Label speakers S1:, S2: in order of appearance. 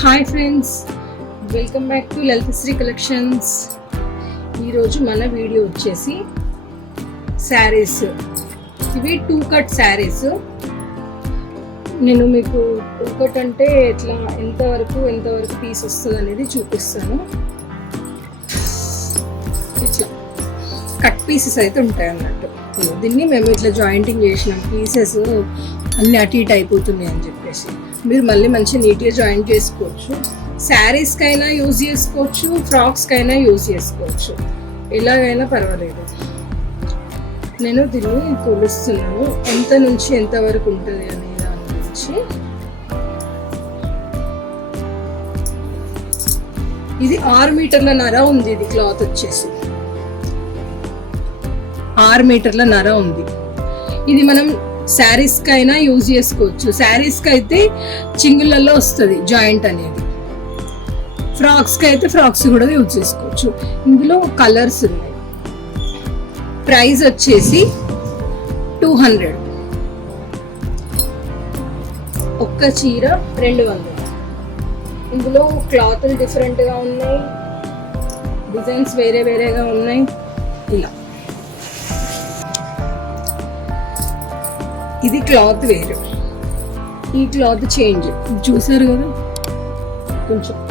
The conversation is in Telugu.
S1: Hi friends welcome back to Lalithasri collections ఈరోజు మన వీడియో వచ్చేసి శారీస్. ఇవి టూ కట్ శారీస్. నేను మీకు టూ కట్ అంటే ఎట్లా ఎంతవరకు ఎంతవరకు పీస్ వస్తుంది అనేది చూపిస్తాను. ఇట్లా. కట్ పీసెస్ అయితే ఉంటాయి అన్నట్టు ఇదిగో దీన్ని మేము ఇట్లా జాయింటింగ్ చేసినాం. పీసెస్ అన్ని అటు ఇటు అయిపోతున్నాయి అని చెప్పేసి. మీరు మళ్ళీ మంచిగా నీట్గా జాయింట్ చేసుకోవచ్చు. శారీస్కైనా యూజ్ చేసుకోవచ్చు. ఫ్రాక్స్కైనా యూజ్ చేసుకోవచ్చు. ఎలాగైనా పర్వాలేదు. నేను దీన్ని కొలుస్తున్నాను. ఎంత నుంచి ఎంత వరకు ఉంటుంది అనే దాని గురించి. ఇది ఆరు మీటర్ల నర ఉంది. ఇది క్లాత్ వచ్చేసి. ఆరు మీటర్ల నర ఉంది. ఇది మనం శారీస్కి అయినా యూజ్ చేసుకోవచ్చు. శారీస్కి అయితే చింగులలో వస్తుంది జాయింట్ అనేది. ఫ్రాక్స్కి అయితే ఫ్రాక్స్ కూడా యూజ్ చేసుకోవచ్చు. ఇందులో కలర్స్ ఉన్నాయి. ప్రైస్ వచ్చేసి టూ హండ్రెడ్. ఒక్క చీర రెండు వందలు. ఇందులో క్లాత్లు డిఫరెంట్గా ఉన్నాయి. డిజైన్స్ వేరే వేరేగా ఉన్నాయి. ఇలా. ఇది క్లాత్ వేరు. ఈ క్లాత్ చేంజ్. చూసారు కదా? కొంచెం.